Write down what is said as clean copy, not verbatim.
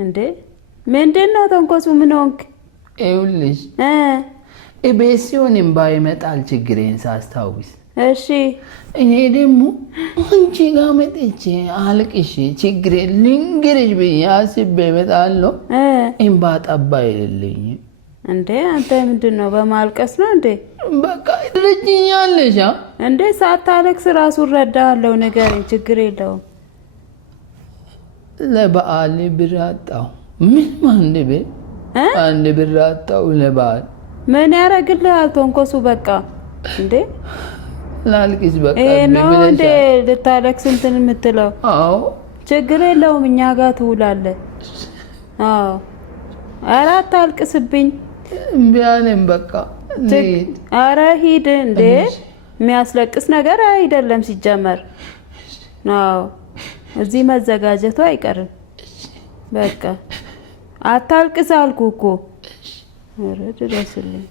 እንዴ ምንድነው ተንኮሱ? ምን ሆንክ? ይኸውልሽ እቤሲዮንም ባይመጣል ችግሬን ሳስታውስ እሺ እኔ ደግሞ አንቺ ጋር መጥቼ አልቅሼ ችግሬን ልንገርሽ ብዬ አስቤ እመጣለሁ። እምባ ጠባ አይደለኝም። እንዴ አንተ ምንድነው በማልቀስ ነው እንዴ? በቃ ትረጂኛለሽ እንዴ? ሳታለቅስ ራሱ ረዳለው ነገር ችግር የለውም። ለበዓል ብር አጣሁ። ምን ማንበ አንድ ብር አጣሁ ለበዓል። ምን ያረግልሃል ተንኮሱ? በቃ እንዴ ላልቅስ በቃ ነው እንዴ ልታለቅስ እንትን የምትለው? አዎ ችግር የለውም እኛ ጋር ትውላለህ። አዎ ኧረ አታልቅስብኝ። ቢያንም በቃ ኧረ ሂድ እንዴ የሚያስለቅስ ነገር አይደለም ሲጀመር። አዎ እዚህ መዘጋጀቱ አይቀርም። በቃ አታልቅስ አልኩህ እኮ። ኧረ ድረስልኝ።